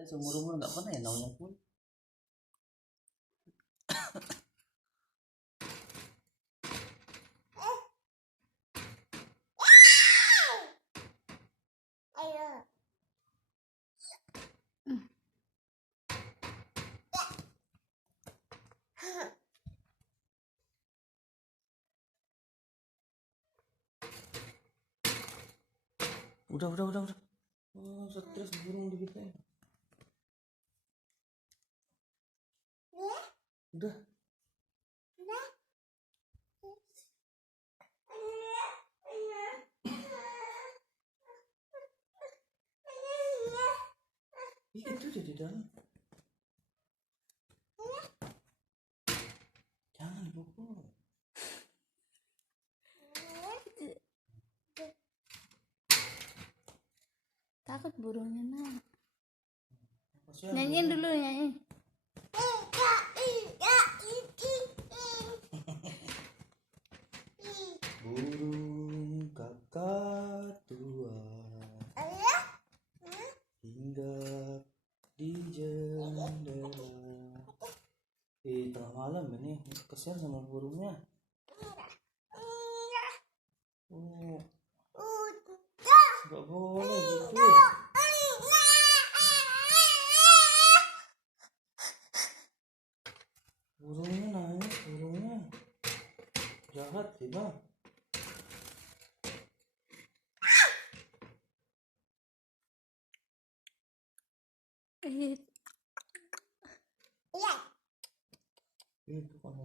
Saya seumur-umur nggak pernah ya namanya pun. Udah. Oh, stres burung di kita. Udah. Itu udah di dalam. Jangan dipukul. Takut burungnya nak. Nyanyiin dulu nyanyi. Burung kakak tua hinggap di jendela. Tengah malam ini kesian sama burungnya. Oh, nggak boleh gitu. Burungnya nangis, burungnya jahat sih bang. Itu kan